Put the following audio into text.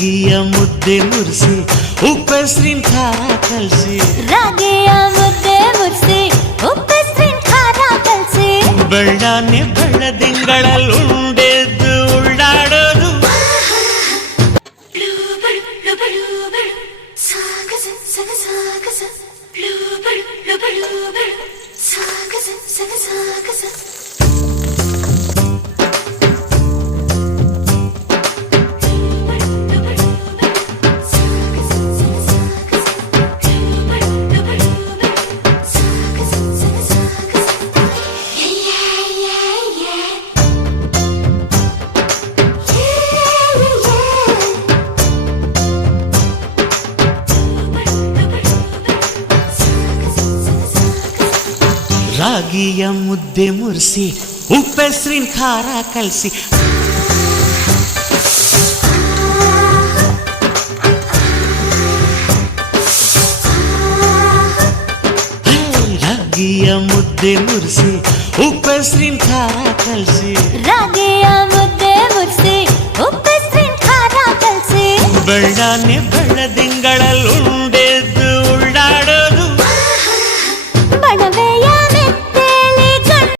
ರಾಗಿಯ ಮುದ್ದೆ ಮುರಿಸಿ ಉಪ್ಪೆಸ್ರಿನ ಖಾರ ಕಲಸಿ ರಾಗಿಯ ಮುದ್ದೆ ಮುರಿಸಿ ಉಪ್ಪೆಸ್ರಿನ ಖಾರ ಕಲಸಿ ಬೆಳ್ಳಾನೆ ಬೆಳ್ಳದಿಂಗಳಲ್ಲಿ ಉಂಡೆದ್ದು ಉಳ್ಳಾಡೋದು ರಾಗಿಯ ಮುದ್ದೆ ಮುರಿಸಿ ಉಪ್ಪೆಸ್ರಿನ ಖಾರ ಕಲಸಿ ರಾಗಿಯ ಮುದ್ದೆ ಮುರಿಸಿ ಉಪ್ಪೆಸ್ರಿನ ಖಾರ ಕಲಸಿ ರಾಗಿಯ ಮುದ್ದೆ ಮುರಿಸಿ ಉಪ್ಪೆಸ್ರಿನ ಖಾರ ಕಲಸಿ ಬೆಳ್ಳಾನೆ